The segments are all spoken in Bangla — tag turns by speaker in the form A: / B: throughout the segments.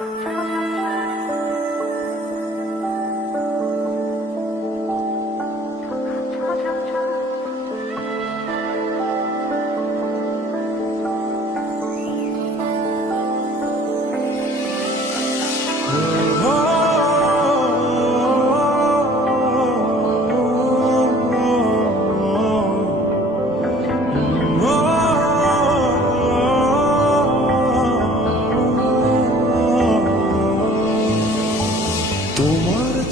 A: তোমার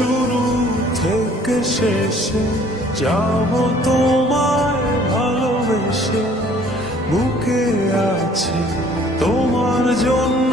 A: শুরু থেকে শেষে যাব তোমায় ভালোবেসে। বুকে আছে তোমার জন্য